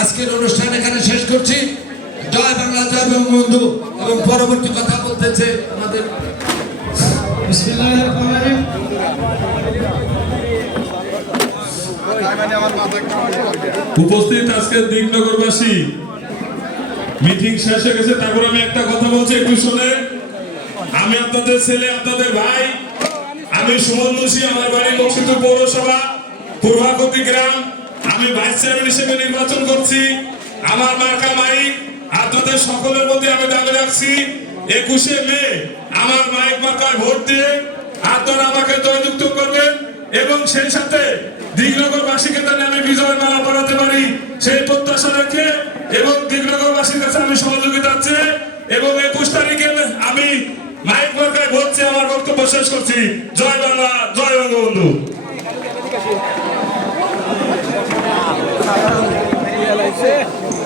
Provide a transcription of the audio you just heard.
আজকের অনুষ্ঠান এখানে শেষ করছি। জয় বাংলা, জয় বঙ্গবন্ধু। এবং পরবর্তী কথা বলতেছে আমাদের উপস্থিত আজকের দিকনগরবাসী মিটিং শেষ হয়ে গেছে। তারপর আমি একটা কথা বলছি, একটু শুনে। আমি আপনাদের ছেলে, আপনাদের ভাই, আমি সুমন মুন্সি আমার বাড়ি বক্সিপুর পৌরসভা পূর্বাগতি গ্রাম। আমি ভাইস চেয়ারম্যান হিসেবে নির্বাচন করছি। আমার মার্কা মাইক আপনাদের সকলের প্রতি আমি দাবি রাখছি, একুশে মে আমার মাইক মার্কায় ভোট দিয়ে আপনারা আমাকে জয়যুক্ত করবেন এবং সেই সাথে দিগনগরবাসীকে যেন আমি বিজয়ের মালা পড়াতে পারি। সেই প্রত্যাশা রেখে এবং দিগনগরবাসীর কাছে আমি সহযোগিতা চেয়ে এবং একুশ তারিখে আমি মাইক মার্কায় ভোট চেয়ে আমার বক্তব্য শেষ করছি। জয় বাংলা, জয় বঙ্গবন্ধু। você.